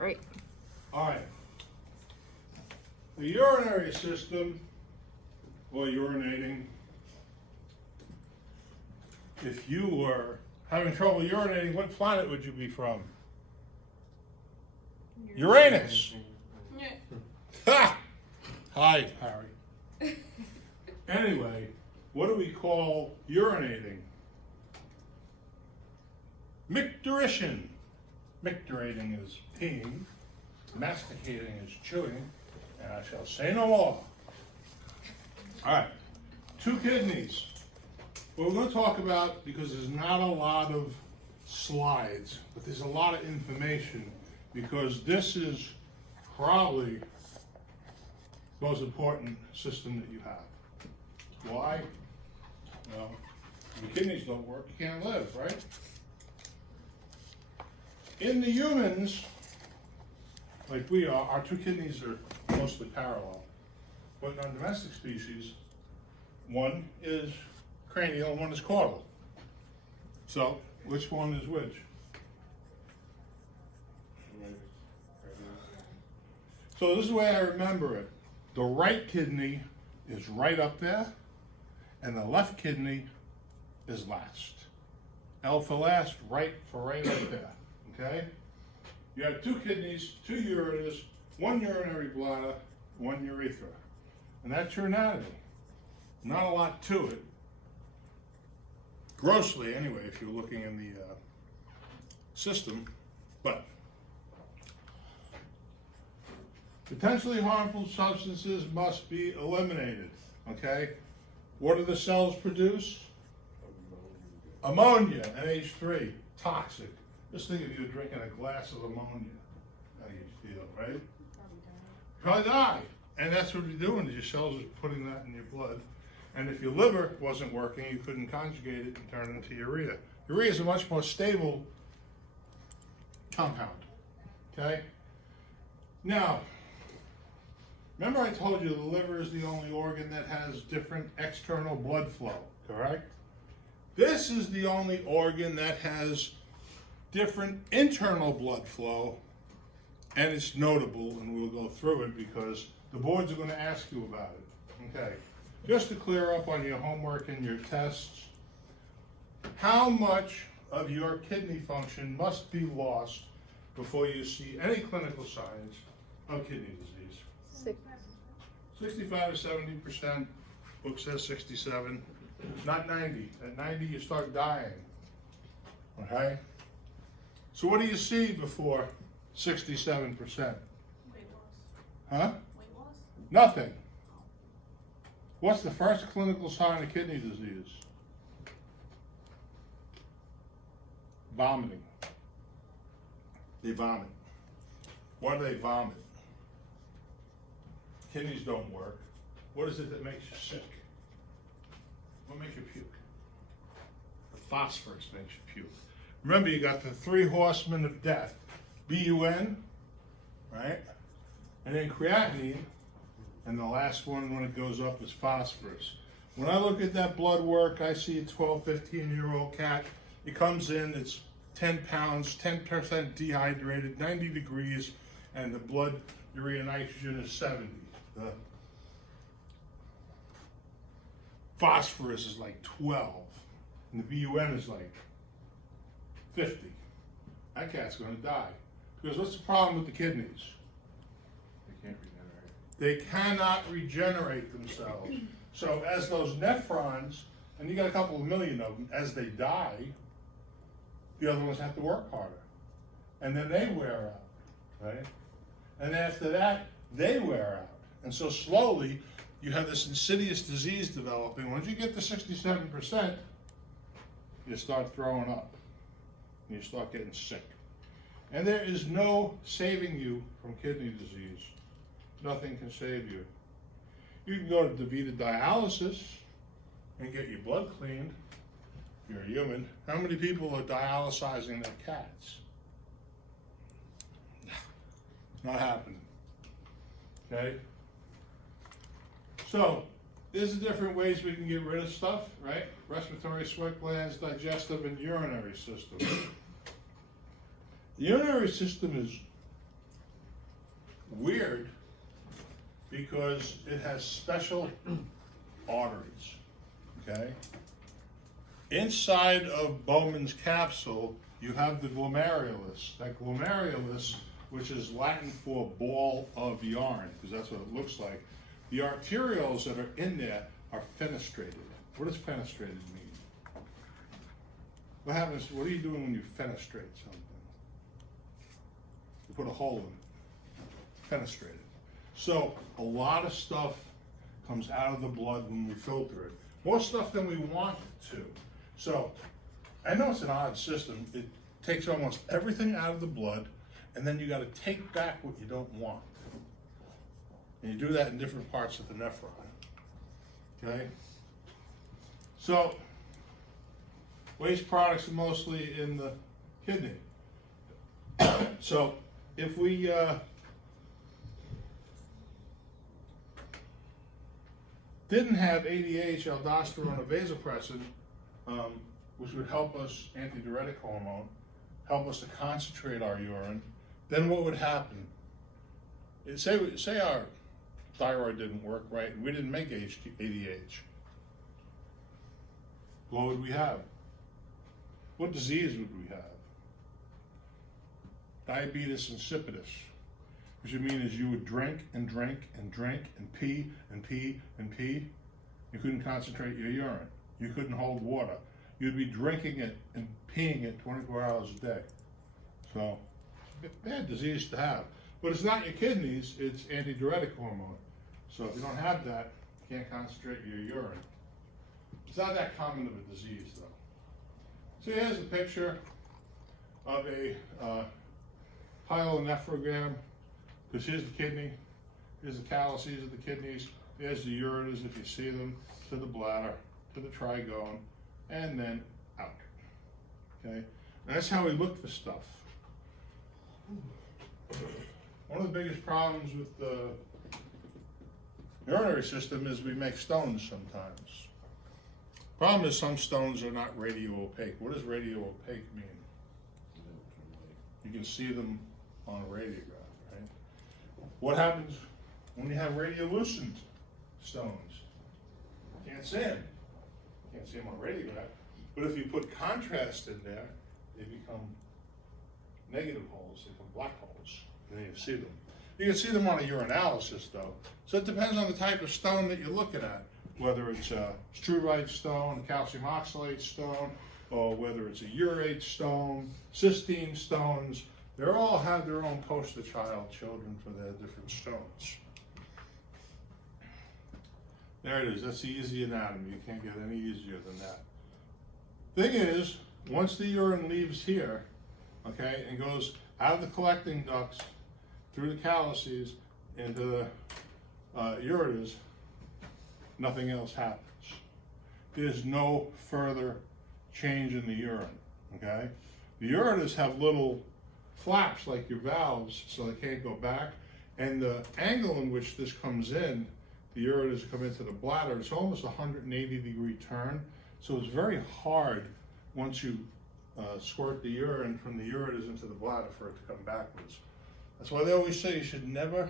right. All right. The urinary system, or urinating, if you were having trouble urinating, what planet would you be from? Uranus. Ha! Hi, Harry. Anyway, what do we call urinating? Micturition. Micturating is peeing, masticating is chewing, and I shall say no more. All right, 2 kidneys. What we're going to talk about, because there's not a lot of slides, but there's a lot of information, because this is probably the most important system that you have. Why? Well, if your kidneys don't work, you can't live, right? In the humans, like we are, our 2 kidneys are mostly parallel. But in our domestic species, one is cranial and one is caudal. So, which one is which? So this is the way I remember it. The right kidney is right up there, and the left kidney is last. L for last, right for right up there. Okay? You have 2 kidneys, 2 ureters, 1 urinary bladder, 1 urethra. And that's your anatomy. Not a lot to it. Grossly, anyway, if you're looking in the system. But potentially harmful substances must be eliminated. Okay? What do the cells produce? Ammonia, NH3, toxic. Just think if you were drinking a glass of ammonia, how you'd feel, right? Probably die. And that's what you're doing, is your cells are putting that in your blood. And if your liver wasn't working, you couldn't conjugate it and turn it into urea. Urea is a much more stable compound, okay? Now, remember I told you the liver is the only organ that has different external blood flow, correct? This is the only organ that has different internal blood flow, and it's notable, and we'll go through it because the boards are going to ask you about it. Okay, just to clear up on your homework and your tests, how much of your kidney function must be lost before you see any clinical signs of kidney disease? 65 to 70%. Book says 67, not 90. At 90, you start dying. Okay? So what do you see before 67%? Weight loss. Huh? Weight loss? Nothing. What's the first clinical sign of kidney disease? Vomiting. They vomit. Why do they vomit? Kidneys don't work. What is it that makes you sick? What makes you puke? The phosphorus makes you puke. Remember, you got the 3 horsemen of death. BUN, right? And then creatinine, and the last one when it goes up is phosphorus. When I look at that blood work, I see a 12, 15-year-old cat. It comes in, it's 10 pounds, 10% dehydrated, 90 degrees, and the blood urea nitrogen is 70. The phosphorus is like 12, and the BUN is like 50. That cat's going to die. Because what's the problem with the kidneys? They can't regenerate. They cannot regenerate themselves. So as those nephrons, and you got a couple of million of them, as they die, the other ones have to work harder. And then they wear out, right? And after that, they wear out. And so slowly, you have this insidious disease developing. Once you get to 67%, you start throwing up. And you start getting sick. And there is no saving you from kidney disease. Nothing can save you. You can go to DaVita dialysis and get your blood cleaned. If you're a human. How many people are dialysizing their cats? Not happening. Okay? So, there's the different ways we can get rid of stuff, right? Respiratory, sweat glands, digestive, and urinary system. The urinary system is weird because it has special arteries, okay? Inside of Bowman's capsule, you have the glomerulus. That glomerulus, which is Latin for ball of yarn, because that's what it looks like. The arterioles that are in there are fenestrated. What does fenestrated mean? What happens, what are you doing when you fenestrate something? You put a hole in it. Fenestrated. So a lot of stuff comes out of the blood when we filter it. More stuff than we want it to. So I know it's an odd system. It takes almost everything out of the blood, and then you got to take back what you don't want. And you do that in different parts of the nephron. Okay? So waste products are mostly in the kidney. So if we didn't have ADH, aldosterone, or vasopressin, which would help us, antidiuretic hormone, help us to concentrate our urine, then what would happen? Say our thyroid didn't work right and we didn't make ADH. What would we have? What disease would we have? Diabetes insipidus, which would mean is you would drink and drink and drink and pee and pee and pee. You couldn't concentrate your urine. You couldn't hold water. You'd be drinking it and peeing it 24 hours a day. So, bad disease to have. But it's not your kidneys, it's antidiuretic hormone. So if you don't have that, you can't concentrate your urine. It's not that common of a disease though. So here's a picture of a pyelonephrogram, because here's the kidney, here's the calyces of the kidneys, there's the ureters if you see them, to the bladder, to the trigone, and then out. Okay? And that's how we look for stuff. One of the biggest problems with the urinary system is we make stones sometimes. Problem is some stones are not radio-opaque. What does radio-opaque mean? You can see them on a radiograph, right? What happens when you have radiolucent stones? You can't see them. You can't see them on a radiograph. But if you put contrast in there, they become negative holes, they become black holes, and then you see them. You can see them on a urinalysis though. So it depends on the type of stone that you're looking at, whether it's a struvite stone, a calcium oxalate stone, or whether it's a urate stone, cysteine stones. They all have their own poster child children for their different stones. There it is, that's the easy anatomy. You can't get any easier than that. Thing is, once the urine leaves here, okay, and goes out of the collecting ducts, through the calyces, into the ureters, nothing else happens. There's no further change in the urine, okay? The ureters have little flaps like your valves, so they can't go back, and the angle in which this comes in, the ureters come into the bladder, it's almost a 180-degree turn, so it's very hard once you squirt the urine from the ureters into the bladder for it to come backwards. That's why they always say you should never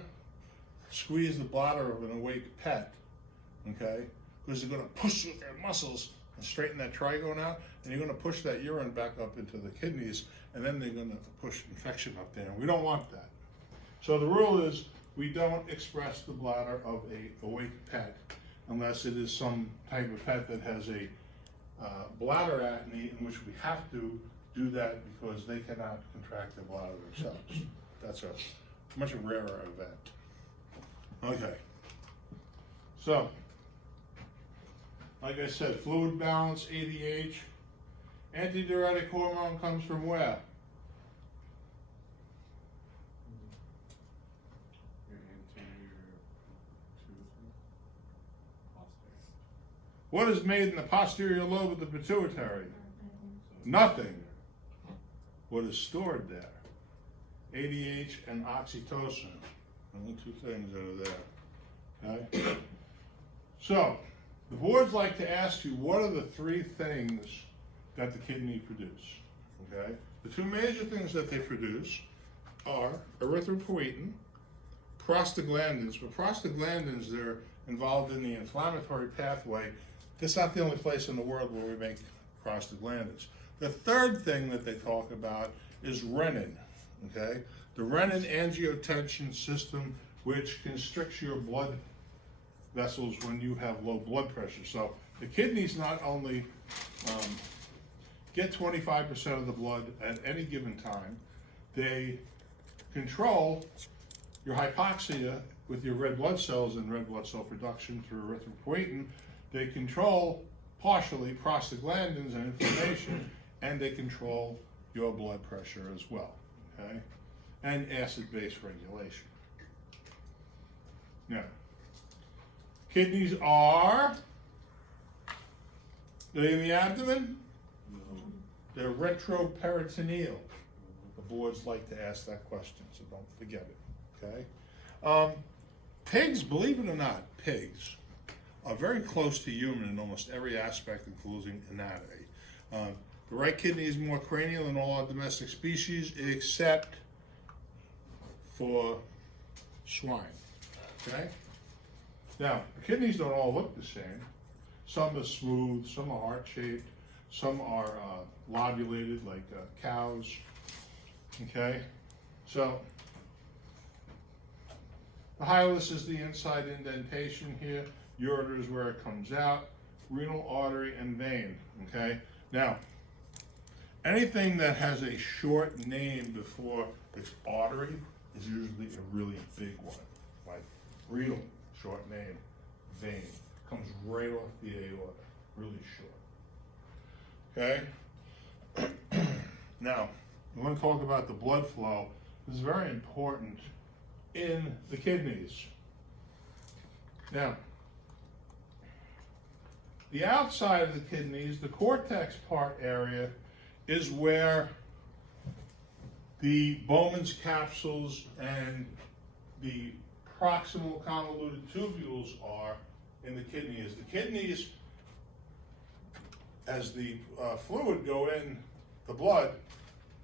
squeeze the bladder of an awake pet, okay? Because they're going to push with their muscles and straighten that trigone out, and you're going to push that urine back up into the kidneys, and then they're going to push infection up there, and we don't want that. So the rule is we don't express the bladder of a awake pet unless it is some type of pet that has a bladder atony, in which we have to do that because they cannot contract the bladder themselves. That's a much rarer event. Okay. So, like I said, fluid balance, ADH. Antidiuretic hormone comes from where? Your anterior pituitary, posterior. What is made in the posterior lobe of the pituitary? Nothing. What is stored there? ADH and oxytocin. Only two things that are there. Okay? So, the boards like to ask you, what are the three things that the kidney produce? Okay? The two major things that they produce are erythropoietin prostaglandins, but prostaglandins, they're involved in the inflammatory pathway. That's not the only place in the world where we make prostaglandins. The third thing that they talk about is renin, okay? The renin-angiotensin system, which constricts your blood vessels when you have low blood pressure. So the kidneys not only get 25% of the blood at any given time, they control your hypoxia with your red blood cells and red blood cell production through erythropoietin. They control partially prostaglandins and inflammation, and they control your blood pressure as well, okay? And acid-base regulation. Now, kidneys are they in the abdomen? No. They're retroperitoneal. The boards like to ask that question, so don't forget it, okay? Pigs, believe it or not, pigs are very close to human in almost every aspect, including anatomy. The right kidney is more cranial than all our domestic species, except for swine, okay? Now, the kidneys don't all look the same. Some are smooth, some are heart-shaped, some are lobulated like cows, okay? So, the hilus is the inside indentation here. Ureter is where it comes out. Renal artery and vein, okay? Now, anything that has a short name before its artery is usually a really big one, like renal, short name, vein, comes right off the aorta, really short, okay? Now, we want to talk about the blood flow. This is very important in the kidneys. Now, the outside of the kidneys, the cortex part area, is where the Bowman's capsules and the proximal convoluted tubules are in the kidneys. The kidneys, as the fluid go in the blood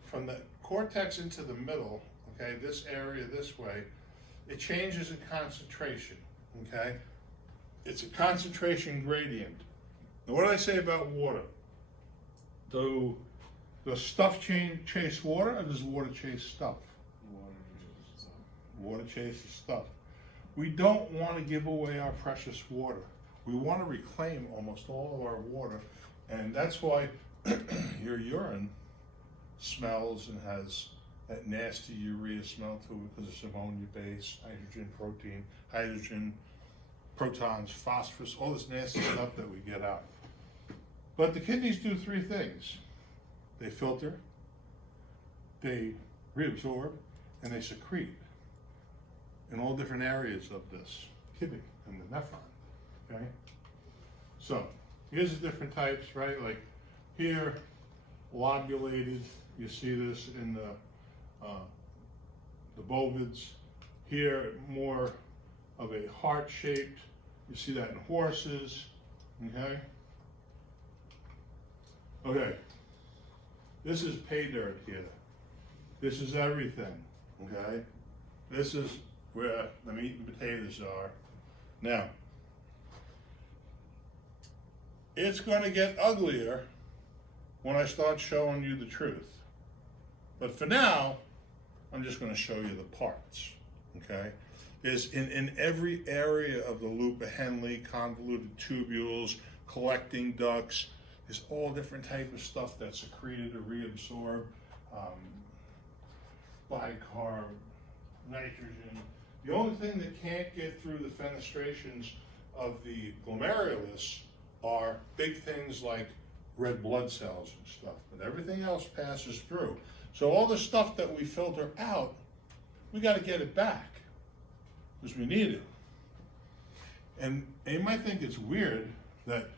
from the cortex into the middle, okay, this area this way, it changes in concentration, okay? It's a concentration gradient. Now, what did I say about water? Do stuff chase water, or does water chase stuff? Water chases stuff. We don't want to give away our precious water. We want to reclaim almost all of our water, and that's why your urine smells and has that nasty urea smell to it, because it's ammonia base, hydrogen, protein, hydrogen, protons, phosphorus, all this nasty stuff that we get out. But the kidneys do three things. They filter, they reabsorb, and they secrete in all different areas of this kidney and the nephron, okay? So, here's the different types, right? Like here, lobulated, you see this in the bovids. Here, more of a heart-shaped, you see that in horses, okay? Okay, this is pay dirt here. This is everything, okay? This is where the meat and potatoes are. Now, it's gonna get uglier when I start showing you the truth. But for now, I'm just gonna show you the parts, okay? There's in every area of the loop of Henle, convoluted tubules, collecting ducts, there's all different type of stuff that's secreted or reabsorbed, bicarb, nitrogen. The only thing that can't get through the fenestrations of the glomerulus are big things like red blood cells and stuff, but everything else passes through. So all the stuff that we filter out, we got to get it back because we need it. And you might think it's weird that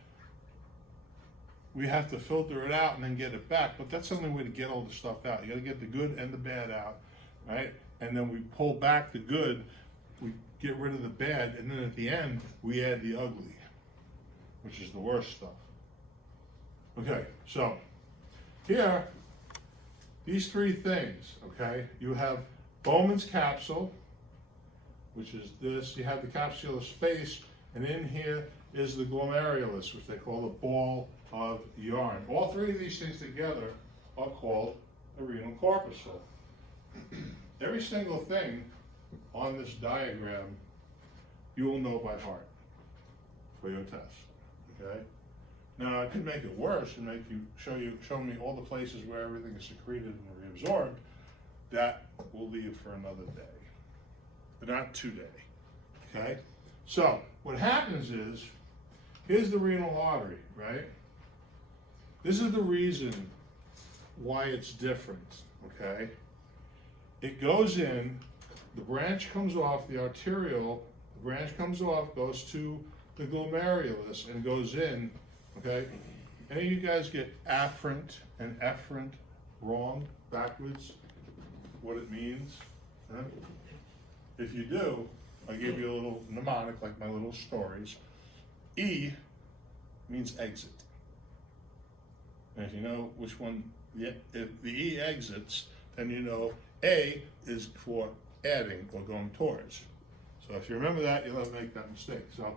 we have to filter it out and then get it back, but that's the only way to get all the stuff out. You got to get the good and the bad out, right? And then we pull back the good, we get rid of the bad, and then at the end, we add the ugly, which is the worst stuff. Okay, so here, these three things, okay? You have Bowman's capsule, which is this. You have the capsular space, and in here is the glomerulus, which they call the ball of urine. All three of these things together are called the renal corpuscle. Every single thing on this diagram you will know by heart for your test, okay? Now, I could make it worse and make you show me all the places where everything is secreted and reabsorbed. That will leave for another day, but not today, okay? So, what happens is, here's the renal artery, right? This is the reason why it's different, okay? It goes in, the branch comes off, the arterial, the branch comes off, goes to the glomerulus and goes in, okay? Any of you guys get afferent and efferent wrong, backwards, what it means? Huh? If you do, I give you a little mnemonic like my little stories. E means exit. And if you know which one, if the E exits, then you know A is for adding or going towards. So if you remember that, you'll never make that mistake. So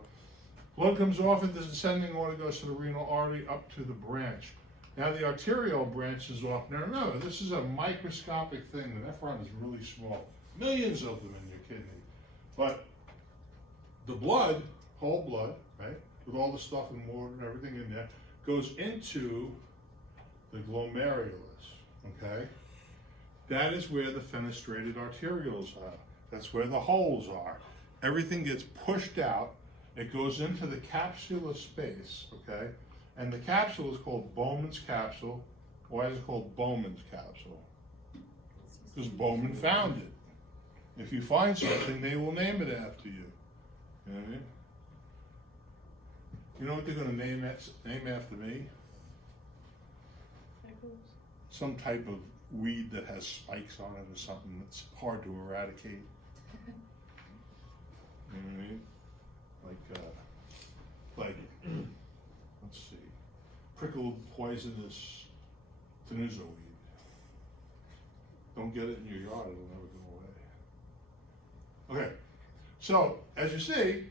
blood comes off in the descending order, goes to the renal artery up to the branch. Now the arterial branches off. Now remember, this is a microscopic thing. The nephron is really small. Millions of them in your kidney. But the blood, whole blood, right, with all the stuff and water and everything in there, goes into the glomerulus, okay? That is where the fenestrated arterioles are. That's where the holes are. Everything gets pushed out. It goes into the capsular space, okay? And the capsule is called Bowman's capsule. Why is it called Bowman's capsule? Because Bowman found it. If you find something, they will name it after you. You know what I mean? You know what they're going to name after me? Some type of weed that has spikes on it or something that's hard to eradicate. You know what I mean? Like, let's see, prickled poisonous tenuza weed. Don't get it in your yard, it'll never go away. Okay, so as you see,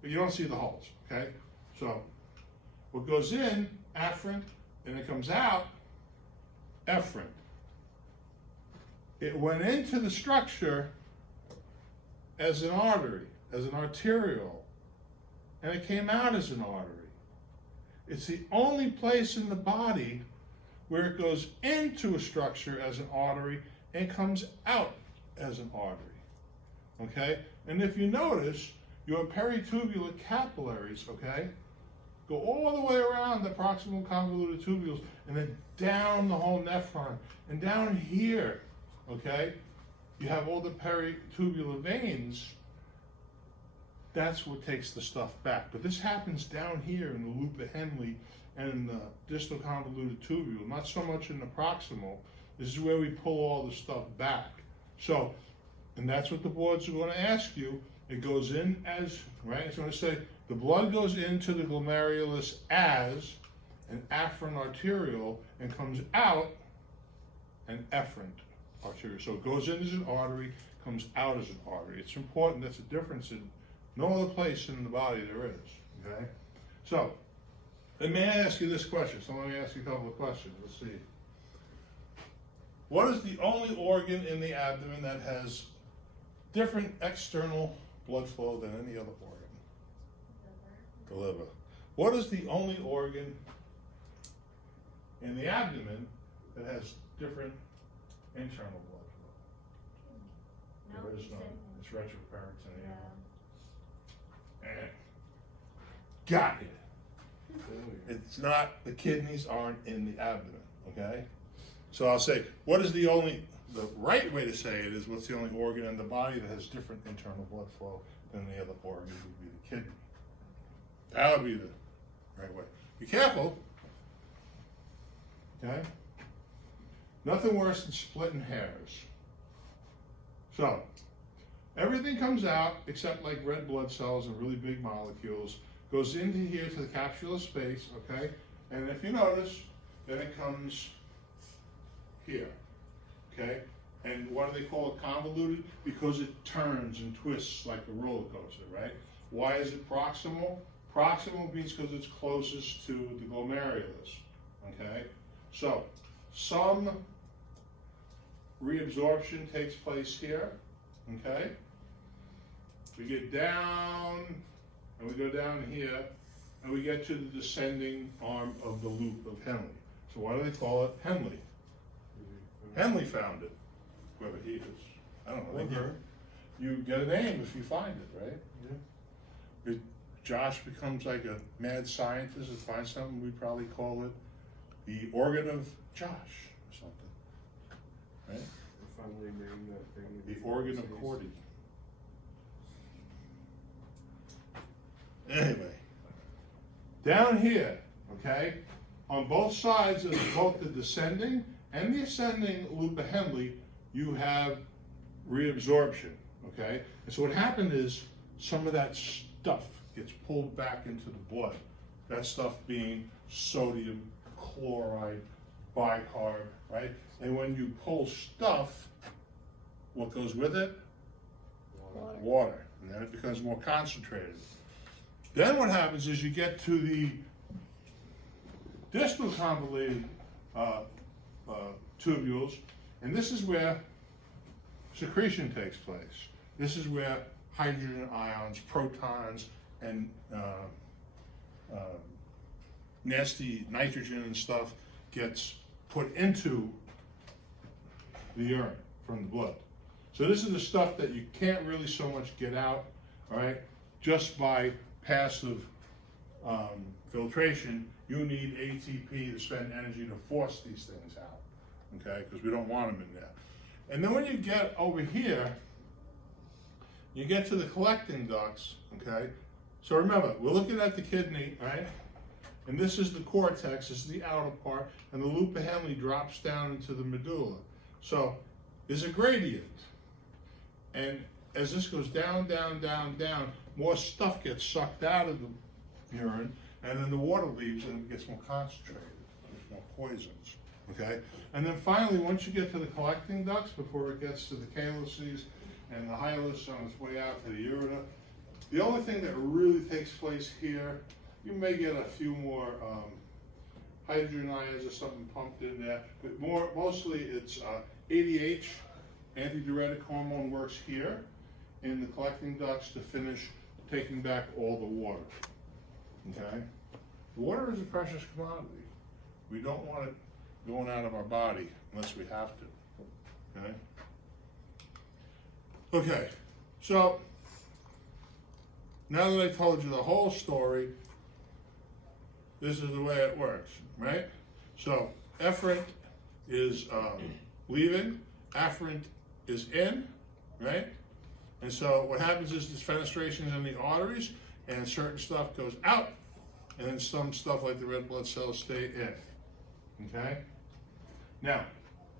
but you don't see the holes, okay? So what goes in, afferent, and it comes out, efferent. It went into the structure as an artery, as an arteriole, and it came out as an artery. It's the only place in the body where it goes into a structure as an artery and comes out as an artery, okay? And if you notice, your peritubular capillaries, okay, go all the way around the proximal convoluted tubules and then down the whole nephron. And down here, okay, you have all the peritubular veins. That's what takes the stuff back. But this happens down here in the loop of Henle and in the distal convoluted tubule, not so much in the proximal. This is where we pull all the stuff back. So, and that's what the boards are going to ask you. It goes in as, right, it's going to say, the blood goes into the glomerulus as an afferent arteriole and comes out an efferent arteriole. So it goes in as an artery, comes out as an artery. It's important. That's a difference in no other place in the body there is, okay? So, and may I ask you this question? So let me ask you a couple of questions. Let's see. What is the only organ in the abdomen that has different external blood flow than any other organ? The liver. What is the only organ in the abdomen that has different internal blood flow? No, There is you none. said- It's retroperitoneal. Yeah. Got it. It's not, the kidneys aren't in the abdomen, okay? So I'll say, what is the only, the right way to say it is, what's the only organ in the body that has different internal blood flow than the other organ would be the kidney. That would be the right way. Be careful, okay? Nothing worse than splitting hairs. So, everything comes out except like red blood cells and really big molecules, goes into here to the capsular space, okay? And if you notice, then it comes here, okay? And why do they call it convoluted? Because it turns and twists like a roller coaster, right? Why is it proximal? Proximal means because it's closest to the glomerulus, okay? So, some reabsorption takes place here, okay? We get down, and we go down here, and we get to the descending arm of the loop of Henle. So why do they call it Henle? Henle found it, whoever he is. I don't know. You get a name if you find it, right? Yeah. If Josh becomes like a mad scientist and finds something, we'd probably call it the organ of Josh or something, right? Finally named that thing. The organ of Cordy. Anyway, down here, okay, on both sides of both the descending and the ascending loop of Henle, you have reabsorption, okay? And so what happened is some of that stuff gets pulled back into the blood. That stuff being sodium, chloride, bicarb, right? And when you pull stuff, what goes with it? Water. And then it becomes more concentrated. Then what happens is you get to the distal convoluted tubules, and this is where secretion takes place. This is where hydrogen ions, protons, and nasty nitrogen and stuff gets put into the urine from the blood. So this is the stuff that you can't really so much get out, all right, just by passive filtration. You need ATP to spend energy to force these things out, okay, because we don't want them in there. And then when you get over here, you get to the collecting ducts, okay? So remember, we're looking at the kidney, right? And this is the cortex, this is the outer part, and the loop of Henle drops down into the medulla. So there's a gradient. And as this goes down, down, down, down, more stuff gets sucked out of the urine, and then the water leaves and it gets more concentrated. There's more poisons, okay? And then finally, once you get to the collecting ducts, before it gets to the calyces and the hilus on its way out to the ureter, the only thing that really takes place here, you may get a few more hydrogen ions or something pumped in there, but mostly it's ADH, antidiuretic hormone, works here in the collecting ducts to finish taking back all the water, okay? Water is a precious commodity. We don't want it going out of our body unless we have to, okay? Okay, so now that I told you the whole story, this is the way it works, right? So efferent is leaving, afferent is in, right? And so what happens is there's fenestrations in the arteries, and certain stuff goes out, and then some stuff like the red blood cells stay in, okay? Now,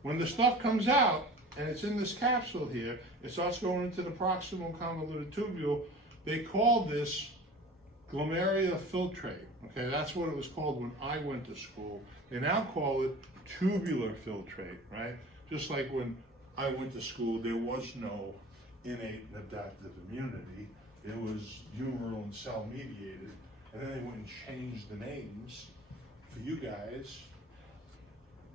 when the stuff comes out, and it's in this capsule here, it starts going into the proximal convoluted tubule. They call this glomerular filtrate, okay? That's what it was called when I went to school. They now call it tubular filtrate, right? Just like when I went to school, there was no innate adaptive immunity. It was humoral and cell mediated. And then they went and changed the names for you guys.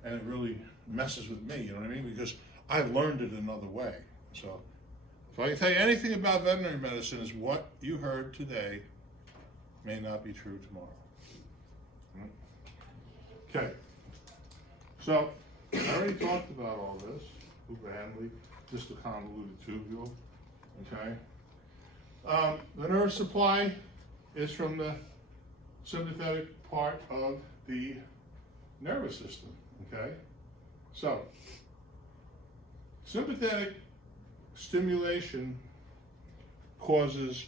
And it really messes with me, you know what I mean? Because I learned it another way. So if I can tell you anything about veterinary medicine, is what you heard today may not be true tomorrow. Okay. So I already talked about all this. Loop of Henle, distal convoluted tubule. Okay. The nerve supply is from the sympathetic part of the nervous system. Okay. So sympathetic stimulation causes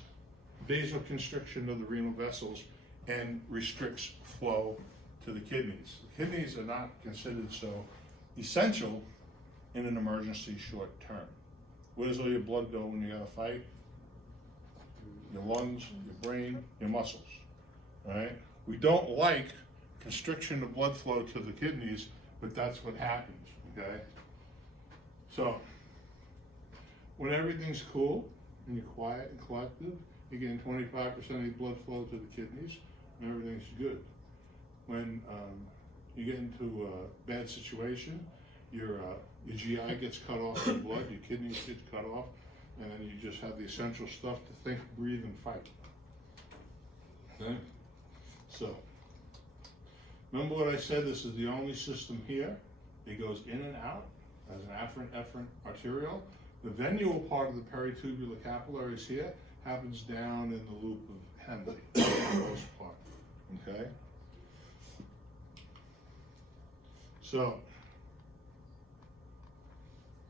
vasoconstriction of the renal vessels and restricts flow to the kidneys. The kidneys are not considered so essential in an emergency short term. Where does all your blood go when you got a fight? Your lungs, your brain, your muscles, all right? We don't like constriction of blood flow to the kidneys, but that's what happens, okay? So when everything's cool and you're quiet and collected, you're getting 25% of your blood flow to the kidneys and everything's good. When you get into a bad situation, your GI gets cut off in blood, your kidneys get cut off, and then you just have the essential stuff to think, breathe, and fight. Okay? So, remember what I said, this is the only system here. It goes in and out as an afferent arterial. The venual part of the peritubular capillaries here happens down in the loop of Henle, for the most part. Okay? So,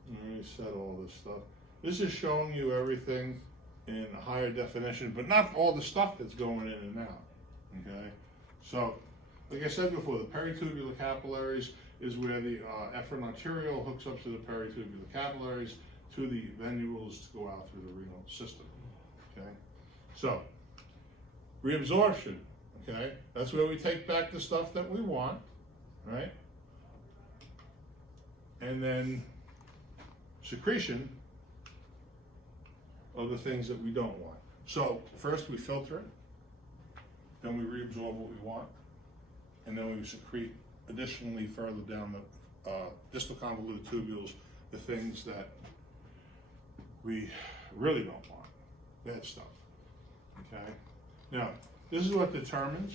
let me set all this stuff. This is showing you everything in higher definition, but not all the stuff that's going in and out. Okay? So, like I said before, the peritubular capillaries is where the efferent arteriole hooks up to the peritubular capillaries to the venules to go out through the renal system. Okay? So, reabsorption. Okay? That's where we take back the stuff that we want, right? And then secretion of the things that we don't want. So first we filter it, then we reabsorb what we want, and then we secrete additionally further down the distal convoluted tubules the things that we really don't want, bad stuff. Okay? Now, this is what determines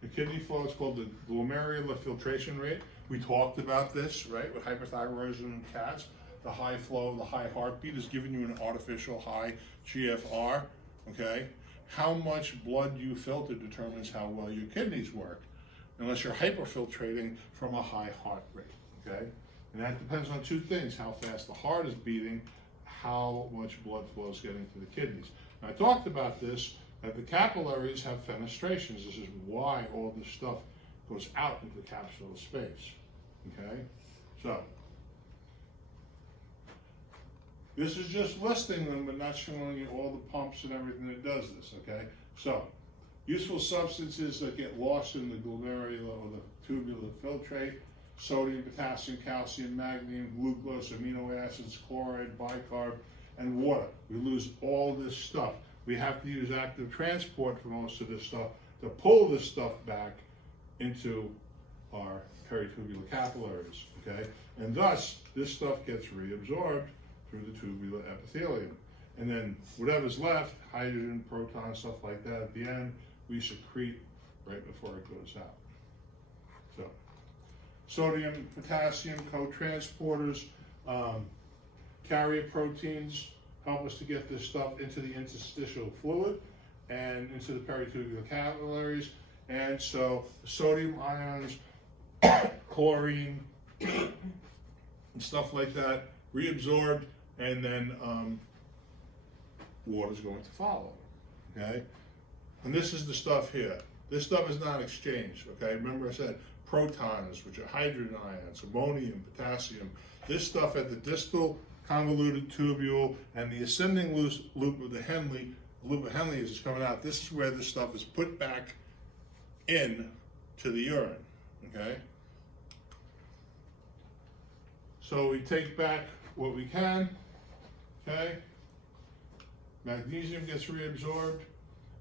the kidney flow. It's called the glomerular filtration rate. We talked about this, right, with hyperthyroidism in cats. The high flow, the high heartbeat is giving you an artificial high GFR, okay? How much blood you filter determines how well your kidneys work, unless you're hyperfiltrating from a high heart rate, okay? And that depends on two things: how fast the heart is beating, how much blood flow is getting to the kidneys. And I talked about this, that the capillaries have fenestrations. This is why all this stuff goes out into the capsular space, okay? So, this is just listing them, but not showing you all the pumps and everything that does this, okay? So, useful substances that get lost in the glomerular or the tubular filtrate: sodium, potassium, calcium, magnesium, glucose, amino acids, chloride, bicarb, and water. We lose all this stuff. We have to use active transport for most of this stuff to pull this stuff back into our peritubular capillaries, okay? And thus, this stuff gets reabsorbed through the tubular epithelium. And then whatever's left, hydrogen, protons, stuff like that, at the end, we secrete right before it goes out. So, sodium, potassium, co-transporters, carrier proteins help us to get this stuff into the interstitial fluid and into the peritubular capillaries. And so sodium ions, chlorine, and stuff like that, reabsorbed, and then water's going to follow, okay? And this is the stuff here. This stuff is not exchanged, okay? Remember I said protons, which are hydrogen ions, ammonium, potassium. This stuff at the distal convoluted tubule and the ascending loop of the Henle, loop of Henle is coming out. This is where this stuff is put back in to the urine, okay? So we take back what we can, okay? Magnesium gets reabsorbed.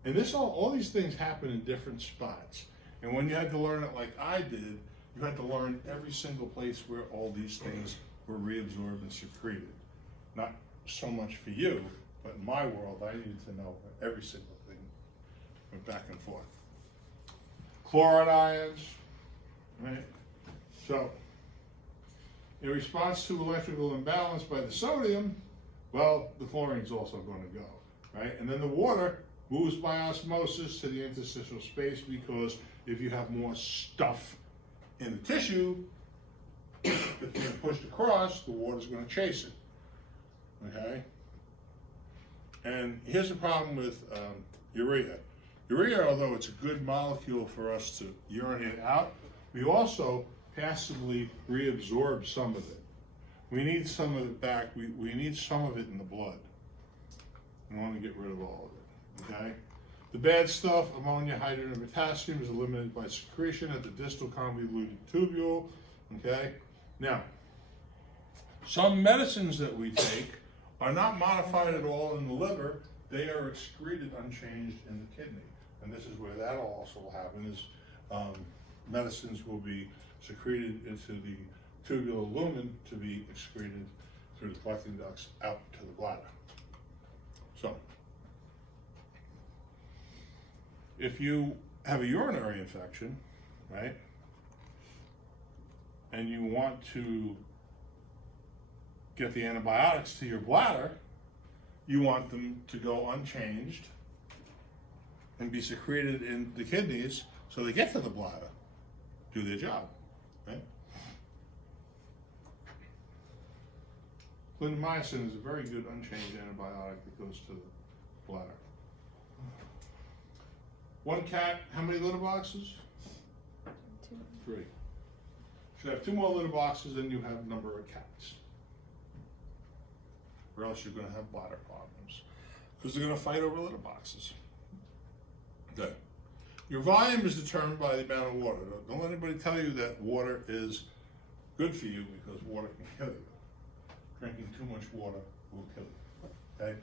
And this all these things happen in different spots. And when you had to learn it like I did, you had to learn every single place where all these things were reabsorbed and secreted. Not so much for you, but in my world, I needed to know every single thing went back and forth. Chloride ions, right? So, in response to electrical imbalance by the sodium, well, the chlorine's also going to go, right? And then the water moves by osmosis to the interstitial space, because if you have more stuff in the tissue that's being pushed across, the water's going to chase it, okay? And here's the problem with urea. Urea, although it's a good molecule for us to urinate out, we also passively reabsorb some of it. We need some of it back. We need some of it in the blood. We want to get rid of all of it, okay? The bad stuff, ammonia, hydrogen, and potassium, is eliminated by secretion at the distal convoluted tubule, okay? Now, Some medicines that we take are not modified at all in the liver, they are excreted unchanged in the kidney. And this is where that'll also happen, is medicines will be secreted into the tubular lumen to be excreted through the collecting ducts out to the bladder. So, if you have a urinary infection, right, and you want to get the antibiotics to your bladder, you want them to go unchanged and be secreted in the kidneys so they get to the bladder, do their job, right? Clindamycin is a very good unchanged antibiotic that goes to the bladder. One cat, how many litter boxes? 2. 3. Should have 2 more litter boxes than you have a number of cats. Or else you're going to have bladder problems. Because they're going to fight over litter boxes. Okay. Your volume is determined by the amount of water. Don't let anybody tell you that water is good for you, because water can kill you. Drinking too much water will kill you. Okay?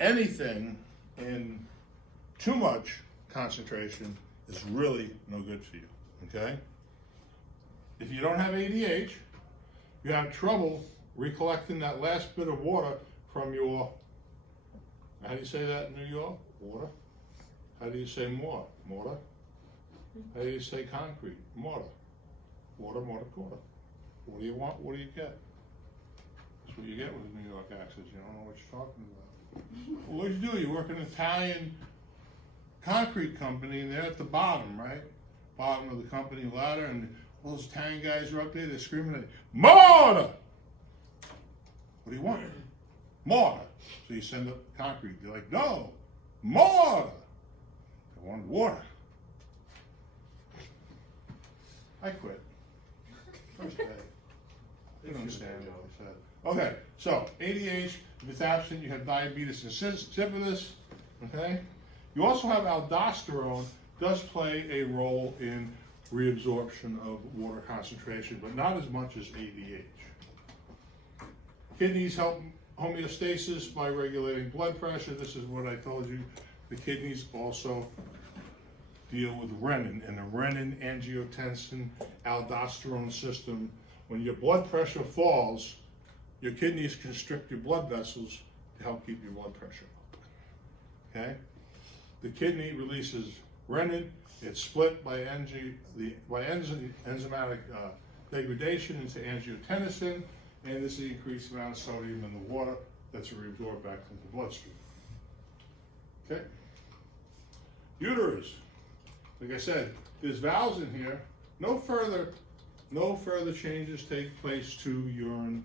Anything in too much concentration is really no good for you. Okay? If you don't have ADH, you have trouble recollecting that last bit of water from your, how do you say that in New York? Water. How do you say more? Mortar. How do you say concrete? Mortar. Water, mortar, quarter. What do you want? What do you get? That's what you get with a New York accent. You don't know what you're talking about. Well, what do you do? You work in an Italian concrete company, and they're at the bottom, right? Bottom of the company ladder, and all those Italian guys are up there, they're screaming at you, mortar! What do you want? Mortar. So you send up concrete. They're like, no, mortar. They want water. I quit. First day. I didn't understand what I said. Okay, so ADH, if it's absent, you have diabetes insipidus, okay? You also have aldosterone, does play a role in reabsorption of water concentration, but not as much as ADH. Kidneys help homeostasis by regulating blood pressure. This is what I told you. The kidneys also deal with renin, and the renin, angiotensin, aldosterone system. When your blood pressure falls, your kidneys constrict your blood vessels to help keep your blood pressure up. Okay? The kidney releases renin. It's split by enzymatic degradation into angiotensin, and this is the increased amount of sodium in the water that's reabsorbed back into the bloodstream. Okay? Uterus. Like I said, there's valves in here. No further changes take place to urine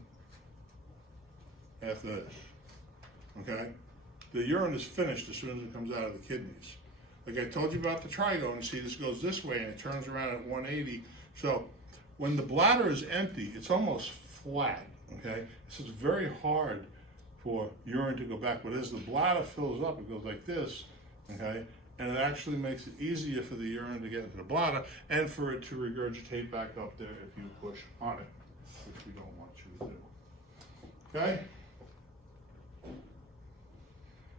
after this. Okay? The urine is finished as soon as it comes out of the kidneys. Like I told you about the trigone, see this goes this way and it turns around at 180. So when the bladder is empty, it's almost flat, okay? So it's very hard for urine to go back, but as the bladder fills up, it goes like this, okay? And it actually makes it easier for the urine to get into the bladder and for it to regurgitate back up there if you push on it, which we don't want you to do, okay?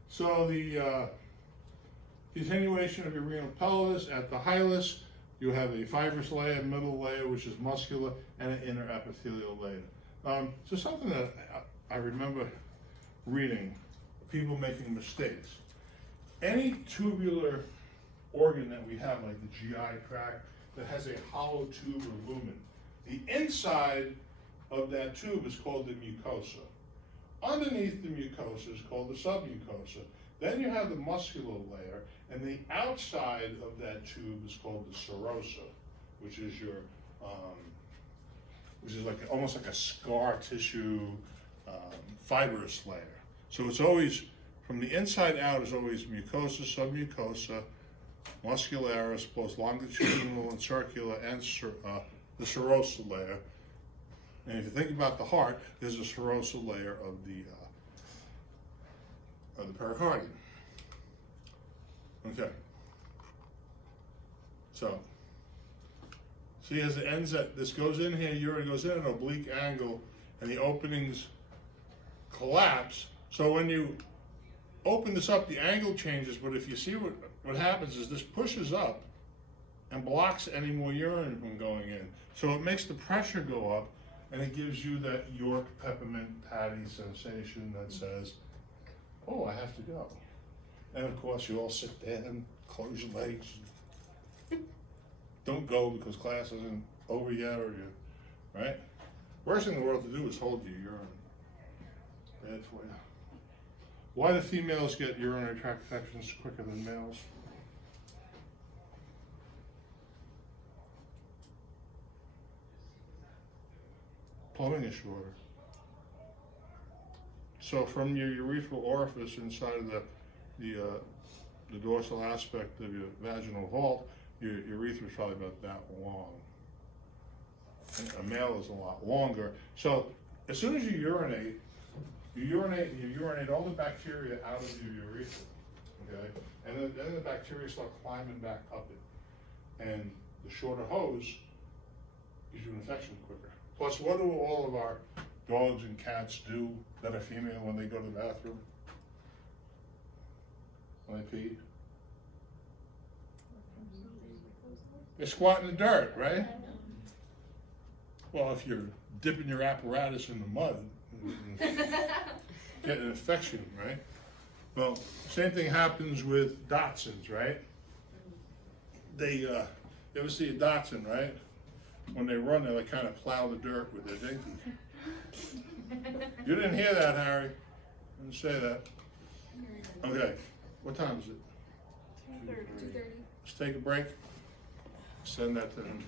So the continuation of your renal pelvis at the hilus, you have a fibrous layer, middle layer, which is muscular, and an inner epithelial layer. So something that I remember reading, people making mistakes. Any tubular organ that we have, like the GI tract, that has a hollow tube or lumen, the inside of that tube is called the mucosa. Underneath the mucosa is called the submucosa. Then you have the muscular layer, and the outside of that tube is called the serosa, which is your, which is like almost like a scar tissue, fibrous layer. So it's always, from the inside out is always mucosa, submucosa, muscularis, both longitudinal and circular, and the serosa layer. And if you think about the heart, there's a serosa layer of the pericardium. Okay. So, see as it ends at, this goes in here, urine goes in at an oblique angle, and the openings collapse. So when you open this up, the angle changes, but if you see what happens is this pushes up and blocks any more urine from going in. So it makes the pressure go up, and it gives you that York peppermint patty sensation that says, oh, I have to go. And of course, you all sit there and close your legs. Don't go because class isn't over yet, or you, right? Worst thing in the world to do is hold your urine. Bad for you. Why do females get urinary tract infections quicker than males? Plumbing is shorter. So from your urethral orifice inside of the dorsal aspect of your vaginal vault, your urethra is probably about that long. And a male is a lot longer. So as soon as you urinate all the bacteria out of your urethra, okay? And then the bacteria start climbing back up it. And the shorter hose gives you an infection quicker. Plus, what do all of our dogs and cats do that are female when they go to the bathroom? When they pee? They squat in the dirt, right? Well, if you're dipping your apparatus in the mud, get an infection, right? Well, same thing happens with Dachshunds, right? They, you ever see a Dachshund, right? When they run, they like kind of plow the dirt with their dinkies. You didn't hear that, Harry. I didn't say that. Okay, what time is it? 2:30. Let's take a break. Send that to him.